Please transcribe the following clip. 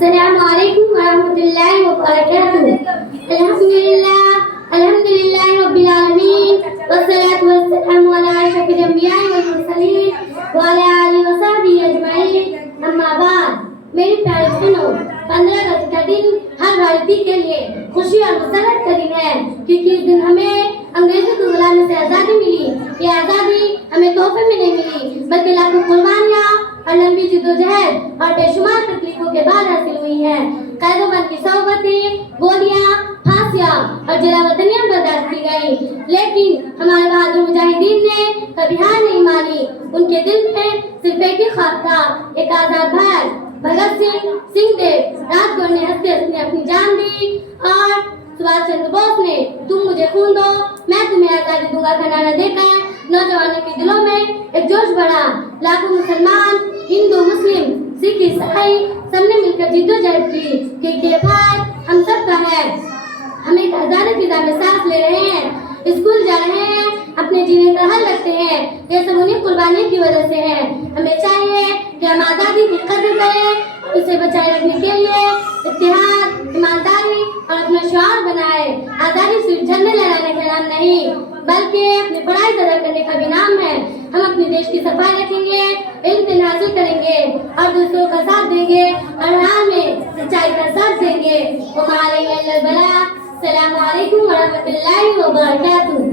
السلام علیکم ورحمۃ اللہ وبرکاتہ. الحمدللہ رب العالمین والصلاة والسلام علی اشرف الانبیاء والمرسلین وعلی آلہ وصحبہ اجمعین. اما بعد. میری پیاری بہنوں، 15 اگست کا دن ہر بھارتی کے لیے خوشی اور مسرت کا دن ہے، کیونکہ اس دن ہمیں انگریزوں کی غلامی سے آزادی ملی. یہ آزادی ہمیں تحفے میں نہیں ملی، بلکہ لاکھوں قربانیاں اور لمبی جدوجہد اور بے شمار تکلیفوں کے بعد حاصل ہوئی ہیں. قید و بند کی صحبتیں، گولیاں، پھانسیاں اور جلا وطنیاں برداشت کی گئیں، لیکن ہمارے بہادر مجاہدین نے کبھی ہار نہیں مانی. ان کے دل میں صرف ایک ہی خواب تھا، ایک آزاد بھارت. بھگت سنگھ، سنگھ دیو، راج گوڑ نے ہنستے ہنستے اپنی جان دی، اور سبھاش چندر بوس نے تم مجھے خون دو میں تمہیں آزادی دوں گا کا نعرہ دے کر نوجوانوں کے دلوں میں ایک جوش بڑھا. لاکھوں مسلمان، ہندو، مسلم، سکھ، عیسائی سب نے مل کر جدوجہد کی کہ یہ بھارت ہم سب کا ہے. ہم ایک آزاد فضا میں سانس لے رہے ہیں، اسکول جا رہے ہیں، اپنے جینے کا حل رکھتے ہیں. یہ سب انہیں قربانی کی وجہ سے ہے. ہمیں چاہیے کہ ہم آزادی کی قدر کریں، اسے بچائے رکھنے کے لیے اتحاد، ایمانداری اور اپنا شعار بنائے. آزادی صرف جھنڈے لہرانے کا نام نہیں، بلکہ اپنی پڑھائی زیادہ کرنے کا بھی نام ہے. ہم اپنے دیش کی صفائی رکھیں گے، علم حاصل کریں گے اور دوسروں کا ساتھ دیں گے اور حال میں سچائی کا ساتھ دیں گے. السلام علیکم ورحمۃ اللہ وبرکاتہ.